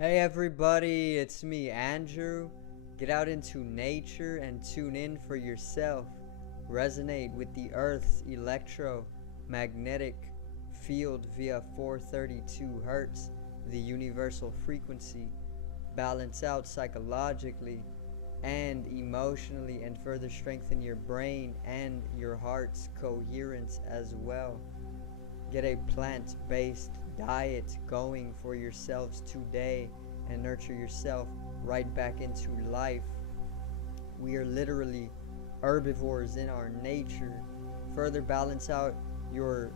Hey everybody, it's me, Andrew. Get out into nature and tune in for yourself. Resonate with the Earth's electromagnetic field via 432 Hertz, the universal frequency. Balance out psychologically and emotionally, and further strengthen your brain and your heart's coherence as well. Get a plant-based diet going for yourselves today and nurture yourself right back into life. We are literally herbivores in our nature. Further balance out your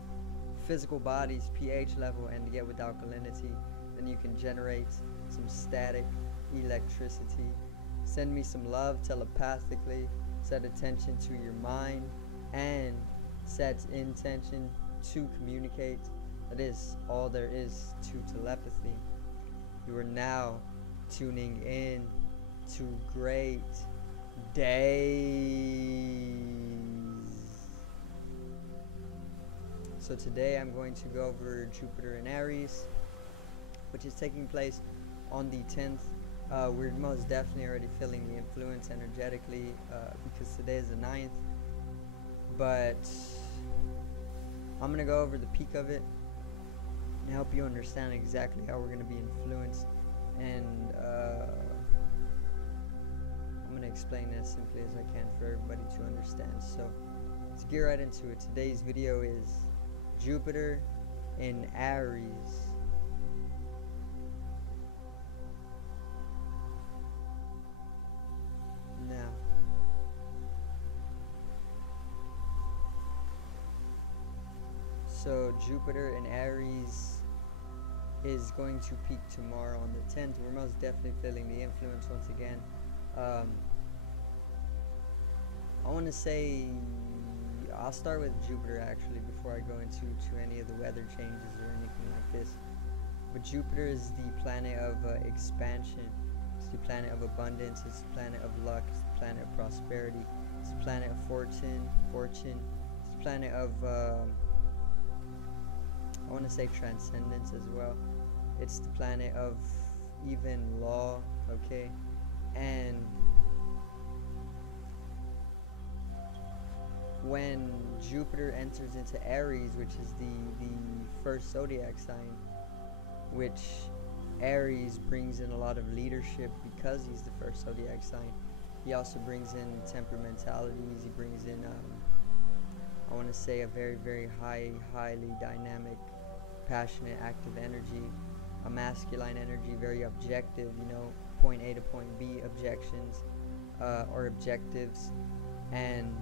physical body's pH level and get with alkalinity. Then you can generate some static electricity. Send me some love telepathically. Set attention to your mind and set intention to communicate. That is all there is to telepathy. You are now tuning in to great days. So today I'm going to go over Jupiter in Aries, which is taking place on the 10th. We're most definitely already feeling the influence energetically because today is the 9th. But I'm going to go over the peak of it and help you understand exactly how we're going to be influenced, and I'm going to explain it as simply as I can for everybody to understand. So let's get right into it. Today's video is Jupiter in Aries. Now, so Jupiter in Aries is going to peak tomorrow on the 10th. We're most definitely feeling the influence once again. I want to say, I'll start with Jupiter actually before I go into any of the weather changes or anything like this. But Jupiter is the planet of expansion. It's the planet of abundance. It's the planet of luck. It's the planet of prosperity. It's the planet of fortune. It's the planet of I want to say transcendence as well. It's the planet of even law, okay? And when Jupiter enters into Aries, which is the first zodiac sign, which Aries brings in a lot of leadership because he's the first zodiac sign. He also brings in temperamentalities. He brings in I want to say a very, very highly dynamic, passionate, active energy, a masculine energy, very objective, you know, point A to point B objections or objectives. And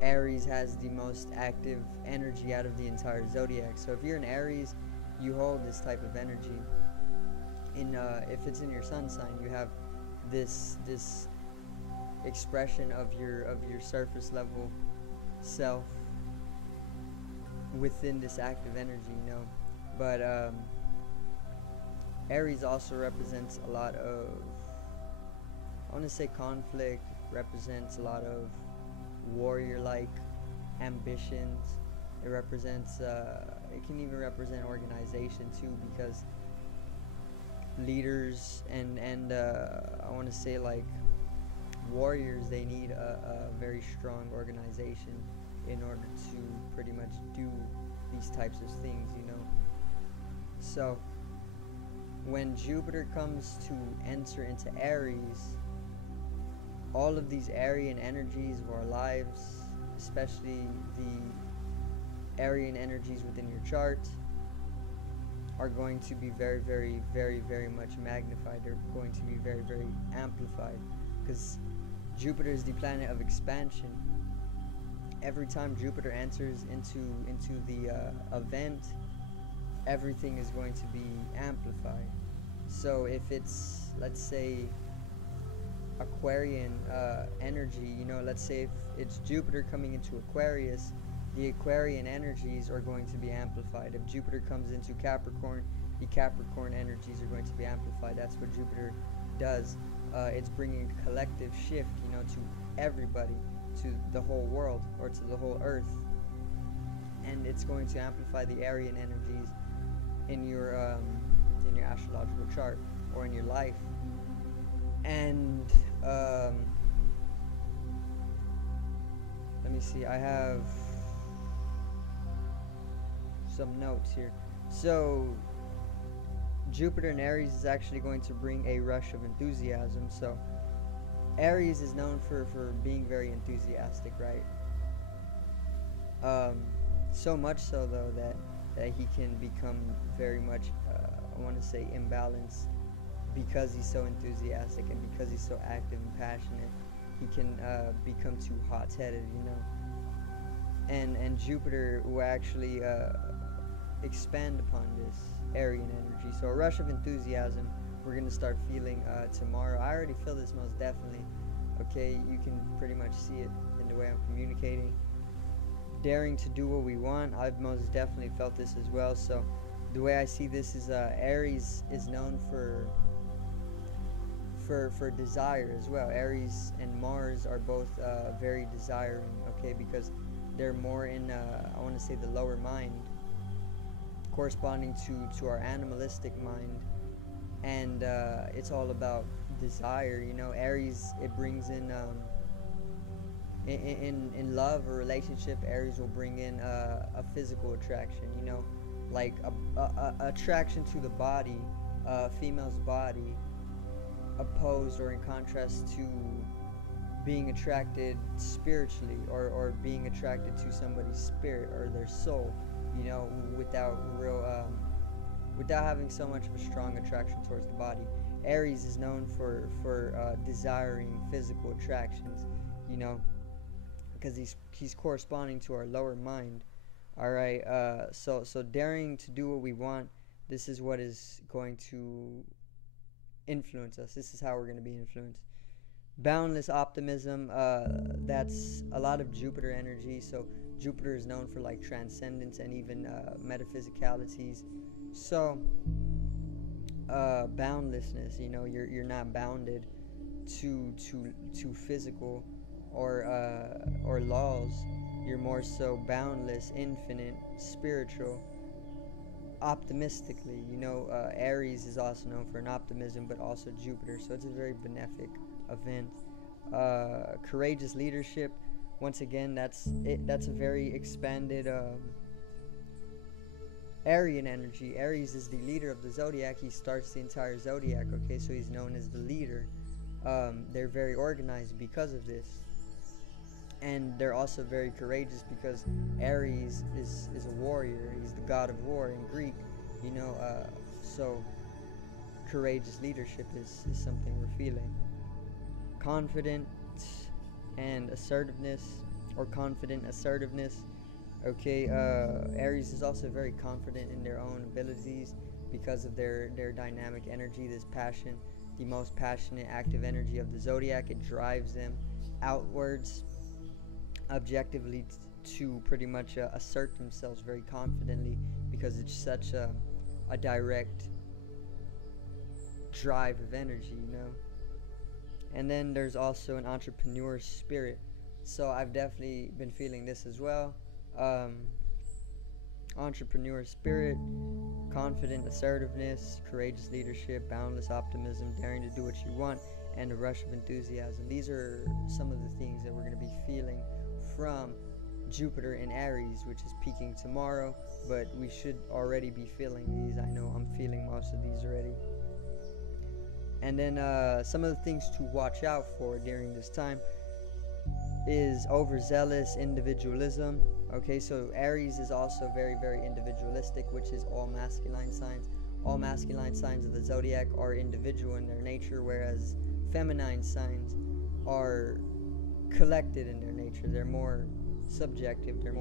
Aries has the most active energy out of the entire zodiac. So if you're an Aries, you hold this type of energy. If it's in your sun sign, you have this expression of your surface level self within this active energy, you know. But Aries also represents a lot of, I want to say, conflict, represents a lot of warrior-like ambitions. It represents it can even represent organization too, because leaders and I want to say like warriors, they need a very strong organization in order to pretty much do these types of things, you know. So when Jupiter comes to enter into Aries, all of these Aryan energies of our lives, especially the Aryan energies within your chart, are going to be very, very, very, very much magnified. They're going to be very, very amplified, because Jupiter is the planet of expansion. Every time Jupiter enters into the event, everything is going to be amplified. So if it's, let's say, Aquarian energy, you know, let's say if it's Jupiter coming into Aquarius, the Aquarian energies are going to be amplified. If Jupiter comes into Capricorn, the Capricorn energies are going to be amplified. That's what Jupiter does. It's bringing a collective shift, you know, to everybody, to the whole world, or to the whole earth. And it's going to amplify the Aryan energies in your astrological chart or in your life. And let me see, I have some notes here. So Jupiter in Aries is actually going to bring a rush of enthusiasm. So Aries is known for being very enthusiastic, right? So much so though that he can become very much I want to say imbalanced, because he's so enthusiastic and because he's so active and passionate. He can become too hot-headed, you know. And Jupiter will actually expand upon this Aryan energy. So a rush of enthusiasm we're going to start feeling tomorrow. I already feel this most definitely. Okay, you can pretty much see it in the way I'm communicating. Daring to do what we want, I've most definitely felt this as well. So the way I see this is Aries is known for desire as well. Aries and Mars are both very desiring, okay, because they're more in I want to say the lower mind, corresponding to our animalistic mind, and it's all about desire, you know. Aries, it brings in love or relationship, Aries will bring in a physical attraction, you know, like a attraction to the body, female's body, opposed or in contrast to being attracted spiritually, or being attracted to somebody's spirit or their soul, you know, without having so much of a strong attraction towards the body. Aries is known for desiring physical attractions, you know, because he's corresponding to our lower mind. All right, so daring to do what we want, this is what is going to influence us. This is how we're going to be influenced. Boundless optimism, that's a lot of Jupiter energy. So Jupiter is known for like transcendence and even metaphysicalities. So boundlessness, you know, you're not bounded to physical or laws. You're more so boundless, infinite, spiritual, optimistically, you know. Aries is also known for an optimism, but also Jupiter, so it's a very benefic event. Courageous leadership, once again, that's a very expanded Aryan energy. Aries is the leader of the zodiac. He starts the entire zodiac, okay, so he's known as the leader. They're very organized because of this, and they're also very courageous because Aries is a warrior. He's the god of war in Greek, you know. So courageous leadership is something we're feeling. Confident and assertiveness, or confident assertiveness, okay. Aries is also very confident in their own abilities because of their dynamic energy, this passion, the most passionate active energy of the zodiac. It drives them outwards objectively to pretty much assert themselves very confidently, because it's such a direct drive of energy, you know. And then there's also an entrepreneur spirit, so I've definitely been feeling this as well. Entrepreneur spirit, confident assertiveness, courageous leadership, boundless optimism, daring to do what you want, and a rush of enthusiasm. These are some of the things that we're going to be feeling from Jupiter in Aries, which is peaking tomorrow, but we should already be feeling these. I know I'm feeling most of these already. And then some of the things to watch out for during this time is overzealous individualism. Okay, so Aries is also very, very individualistic, which is all masculine signs. All masculine signs of the zodiac are individual in their nature, whereas feminine signs are collected in their nature. They're more subjective. They're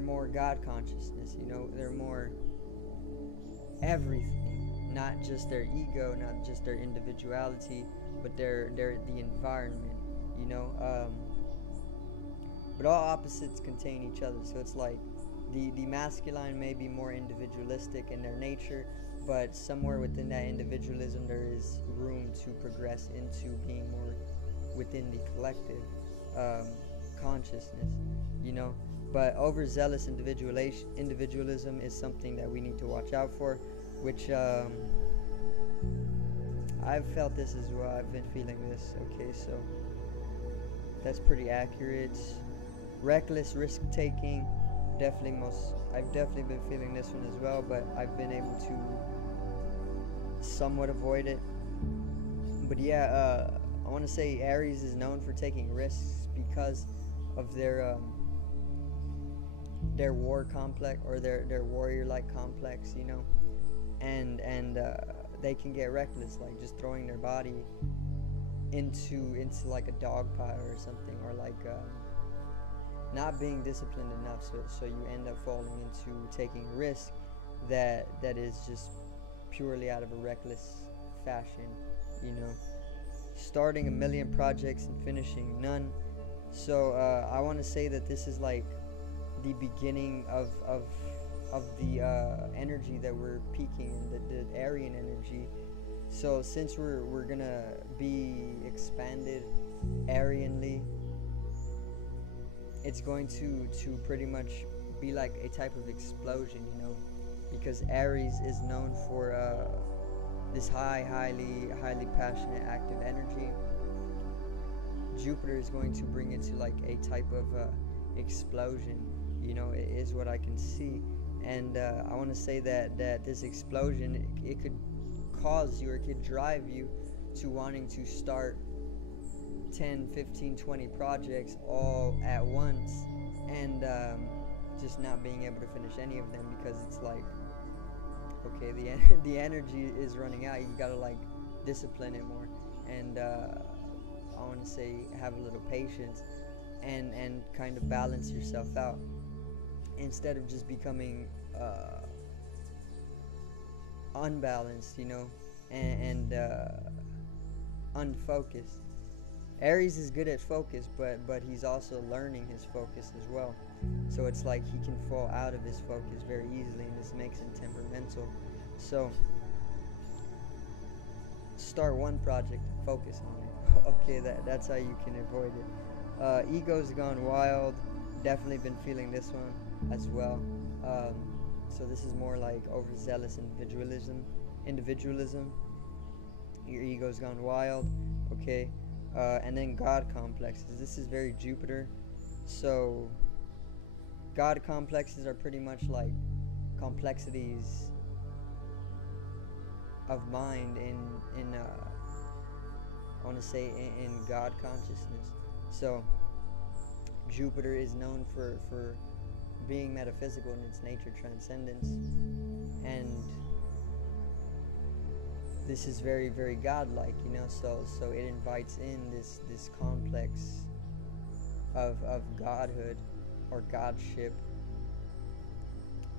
more God consciousness. You know, they're more everything, not just their ego, not just their individuality, but they're the environment. You know, but all opposites contain each other. So it's like the masculine may be more individualistic in their nature, but somewhere within that individualism there is room to progress into being more within the collective consciousness, you know. But overzealous individualism is something that we need to watch out for, which I've felt this as well. I've been feeling this. Okay, so that's pretty accurate. Reckless risk taking, I've definitely been feeling this one as well, but I've been able to somewhat avoid it. But yeah, I want to say Aries is known for taking risks because of their war complex, or their warrior-like complex, you know, and they can get reckless, like just throwing their body into like a dog pile or something, or like not being disciplined enough, so you end up falling into taking risk that is just purely out of a reckless fashion, you know, starting a million projects and finishing none. So I want to say that this is like the beginning of the energy that we're peaking in, the Aryan energy. So since we're gonna be expanded Aryanly, it's going to pretty much be like a type of explosion, you know, because Aries is known for this highly passionate, active energy. Jupiter is going to bring it to like a type of explosion, you know, it is what I can see. And I want to say that this explosion, it could cause you, or it could drive you to wanting to start 10, 15, 20 projects all at once, and just not being able to finish any of them, because it's like, okay, the energy is running out. You gotta like discipline it more, and I want to say have a little patience and kind of balance yourself out, instead of just becoming unbalanced, you know, and unfocused. Aries is good at focus, but he's also learning his focus as well. So it's like he can fall out of his focus very easily, and this makes him temperamental. So start one project, focus on it. Okay, that's how you can avoid it. Ego's gone wild. Definitely been feeling this one as well. So this is more like overzealous individualism. Your ego's gone wild. Okay. And then God complexes. This is very Jupiter. So God complexes are pretty much like complexities of mind in I want to say in God consciousness. So Jupiter is known for being metaphysical in its nature, transcendence, and this is very, very godlike, you know. So it invites in this complex of godhood or godship,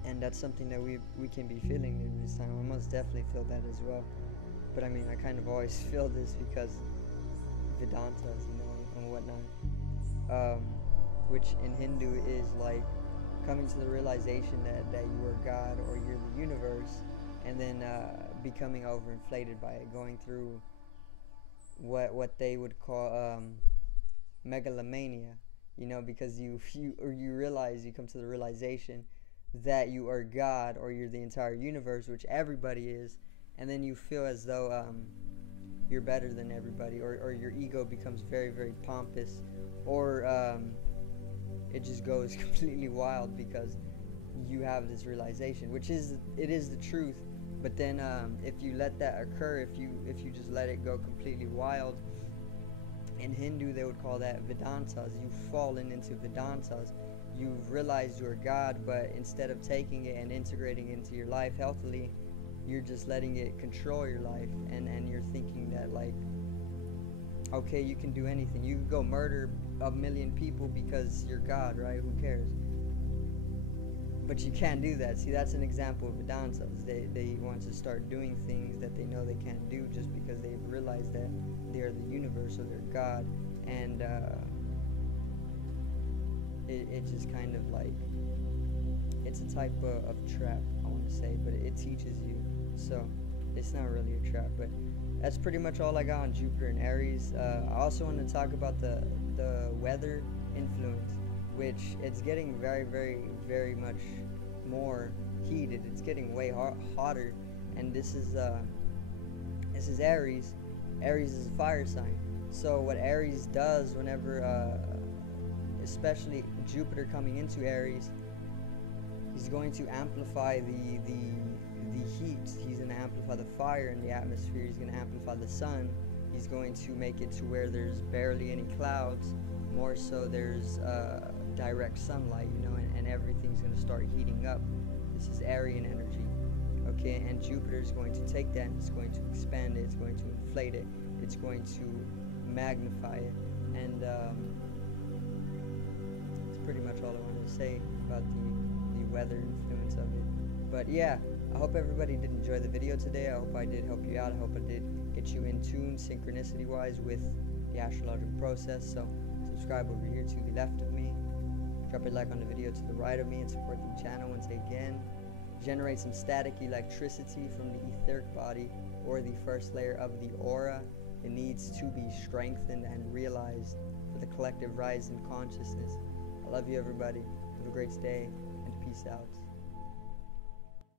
and that's something that we can be feeling in this time. I most definitely feel that as well. But I mean, I kind of always feel this because Vedantas, you know, and whatnot, which in Hindu is like coming to the realization that you are God, or you're the universe, and then becoming overinflated by it, going through what they would call megalomania, you know, because you realize, you come to the realization that you are God, or you're the entire universe, which everybody is, and then you feel as though you're better than everybody, or your ego becomes very, very pompous, or it just goes completely wild because you have this realization, which is the truth. But then if you let that occur, if you just let it go completely wild, in Hindu they would call that Vedantas. You've fallen into Vedantas. You've realized you're God, but instead of taking it and integrating it into your life healthily, you're just letting it control your life, and you're thinking that, like, okay, you can do anything. You can go murder 1 million people because you're God, right? Who cares? But you can't do that. See, that's an example of Vedantas. They want to start doing things that they know they can't do just because they've realized that they're the universe, or they're God, and it just kind of like, it's a type of trap, I want to say, but it teaches you. So it's not really a trap, but that's pretty much all I got on Jupiter and Aries. I also want to talk about the weather influence, which it's getting very, very, very much more heated. It's getting way hotter, and this is Aries. Aries is a fire sign. So what Aries does whenever, especially Jupiter coming into Aries, he's going to amplify the heat. He's going to amplify the fire in the atmosphere. He's going to amplify the sun. He's going to make it to where there's barely any clouds. More so, there's direct sunlight, you know, and everything's going to start heating up. This is Aryan energy, okay? And Jupiter is going to take that and it's going to expand it. It's going to inflate it. It's going to magnify it. And that's pretty much all I wanted to say about the weather influence of it. But yeah, I hope everybody did enjoy the video today. I hope I did help you out. I hope I did get you in tune synchronicity wise with the astrological process. So subscribe over here to the left of me, drop a like on the video to the right of me, and support the channel once again. Generate some static electricity from the etheric body or the first layer of the aura. It needs to be strengthened and realized for the collective rise in consciousness. I love you, everybody. Have a great day, and peace out.